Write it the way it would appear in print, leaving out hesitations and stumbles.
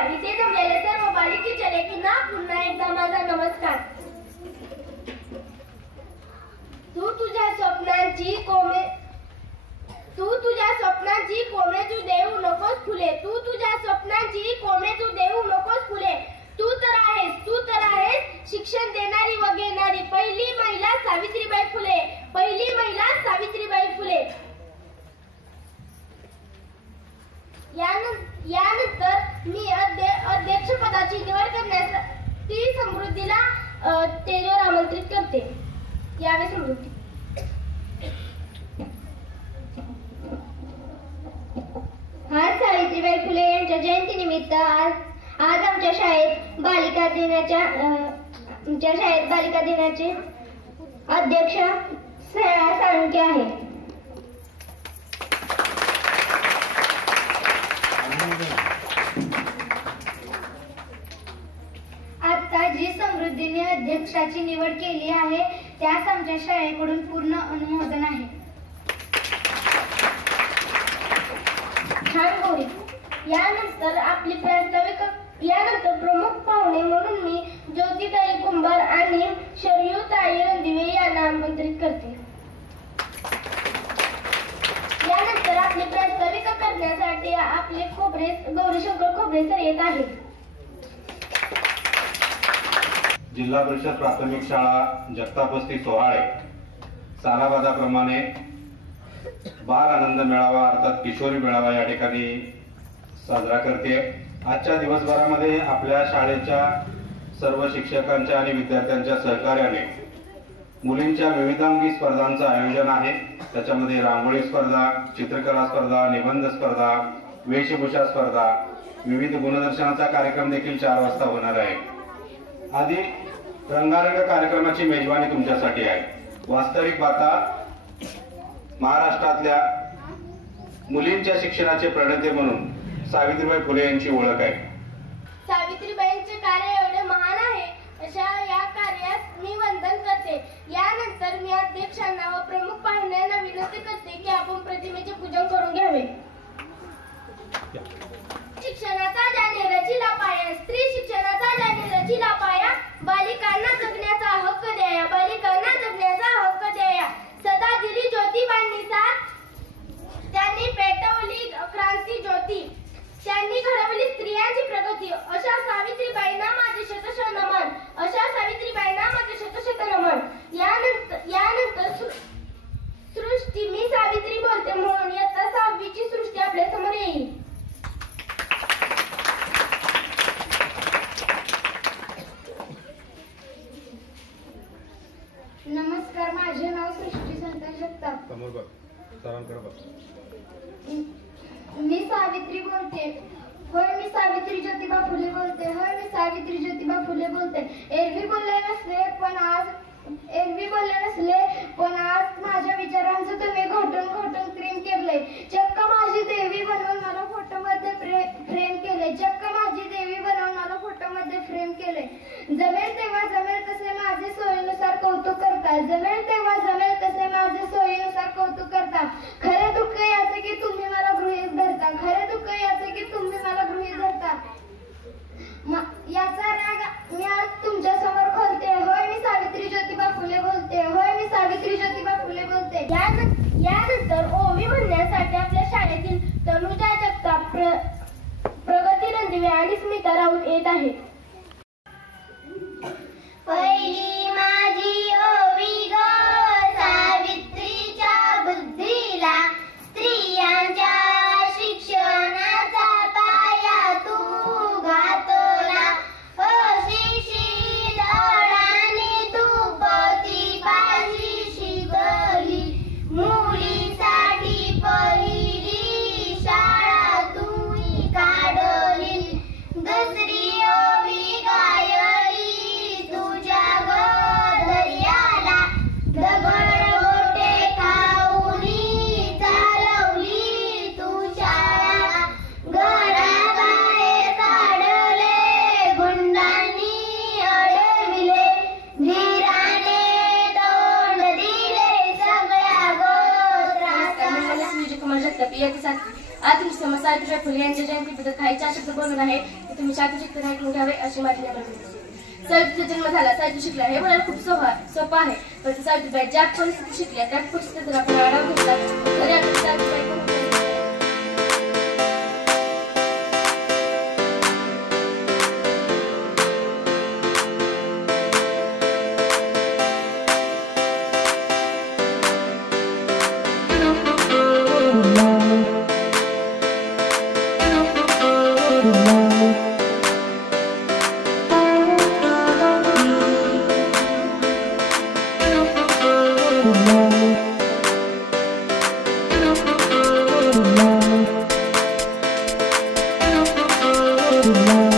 नमस्कार. इथे जमलेले सर्व बालिकेच्या लेकींना पुन्हा एकदा माझा नमस्कार. तू तुझ्या स्वप्नांची कोमे तू देऊ नकोस फुले. तू तुझ्या स्वप्नांची कोमे तू देऊ नकोस फुले. तू तर आहेस शिक्षण देणारी व घेणारी पहिली महिला सावित्रीबाई फुले. पहिली महिला सावित्रीबाई फुले. यानंतर मी अध्यक्षपदाची निवड करण्यासाठी समृद्धीला स्टेजवर आमंत्रित करते. यावे समृद्धी. आज सावित्रीबाई फुले यांच्या जयंतीनिमित्त आज आमच्या शाळेत बालिका दिनाचे अध्यक्ष साळुंखे आहे. आता जी समृद्धीने अध्यक्षाची निवड केली आहे त्यास आमच्या शाळेकडून पूर्ण अनुमोदन आहे. छान गौरी. यानंतर प्रमुख पाहुणे म्हणून मी ज्योतिताई कुंभार आणि शरयूताई रणदिवे यांना आमंत्रित करते. यानंतर आपली प्रास्ताविका करण्यासाठी आपले गौरीशंकर खोबरे सर येत आहेत. जिल्हा परिषद प्राथमिक शाळा जगतापस्ती सोहाळे सालाबादाप्रमाणे बाल आनंद मेळावा अर्थात किशोरी मेळावा या ठिकाणी साजरा करते. आजच्या दिवसभरामध्ये आपल्या शाळेच्या सर्व शिक्षकांच्या आणि विद्यार्थ्यांच्या सहकार्याने मुलींच्या विविधांगी स्पर्धांचं आयोजन आहे. त्याच्यामध्ये रांगोळी स्पर्धा, चित्रकला स्पर्धा, निबंध स्पर्धा, वेशभूषा स्पर्धा, विविध गुणदर्शनाचा कार्यक्रम देखील 4 वाजता होणार आहे. आधी रंगारंग कार्यक्रमाची मेजवानी तुमच्यासाठी आहे. वास्तविक पाहता महाराष्ट्रातल्या मुलींच्या शिक्षणाचे प्रणेते म्हणून सावित्रीबाई फुले यांची ओळख आहे. सावित्रीबाईंचे कार्य एवढे महान आहे अशा या कार्यास मी वंदन करते. यानंतर मी अध्यक्षांना व प्रमुख पाहुण्यांना विनंती करते की आपण प्रतिमेचे पूजन करून घ्यावे. शिक्षणाचा ज्याने रचिला पाया, स्त्री शिक्षणाचा ज्याने रचिला पाया, बालिकांना जगण्याचा हक्क द्याया, बालिकांना जगण्याचा हक्क द्याया. सदा दिली ज्योतिबांनी साथ, त्यांनी पेटवली क्रांती ज्योती, त्यांनी घडवली स्त्रियांची प्रगती. अशा सावित्रीबाईंना माझे शतश नमन. अशा सावित्रीबाईंना माझे शतशत नमन. यानंतर सृष्टी मी सावित्री बोलते म्हणून इयत्ता 6वीची सृष्टी आपल्या समोर येईल. नमस्कार, माझे नाव सृष्टी संतोष जगताप. मी सावित्री बोलते. होय, मी सावित्री ज्योतिबा फुले बोलते. होय, मी सावित्री ज्योतिबा फुले बोलते. एरवी बोलले नसले पण आज माझ्या विचारांचं तुम्ही घोटून प्रेम केलंय. चक्क माझी देवी बनवून मला फोटोमध्ये फ्रेम केले. चक्क माझी देवी बनवून मला फोटोमध्ये फ्रेम केले. जमेल तेव्हा जमेल तसे माझे सोयीनुसार कौतुक करता. जमेल तेव्हा जमेल तसे माझे सोयीनुसार कौतुक करता. खरे दुःख याचे की तुम्ही मला गृहीत धरता. खरे दुःख याचे की तुम्ही मला गृहीत धरता. याचा राग मी आज तुमच्या समोर खोलते. होय, मी सावित्री ज्योतिबा फुले बोलते. होय, मी सावित्री ज्योतिबा फुले बोलते. यानंतर ओवी म्हणण्यासाठी आपल्या शाळेतील तनुजा जगताप, प्रगती रणदिवे आणि स्मिता राऊत येत आहेत. पहिली माझी ओवी ग सावित्रीच्या बुद्धीला, स्त्रियांच्या शिक्षणाचा पाया तू घातला. शिक्षित अडाणी तू पोतीपाशी शिकली. मुलीसाठी पहिली शाळा तू काढली. दुसरी ओवी आहे ते तुम्ही शाळेत शिकताना ऐकून घ्यावे अशी माझी विनंती. सावित्रीचा जन्म झाला, सावित्री शिकला हे बोलायला खूप सोपं आहे, पण सावित्रीबाई ज्या परिस्थिती शिकल्या त्या परिस्थितीत आपण आढावा घेतला तरी आपण सावित्रीबाई कोण Thank you.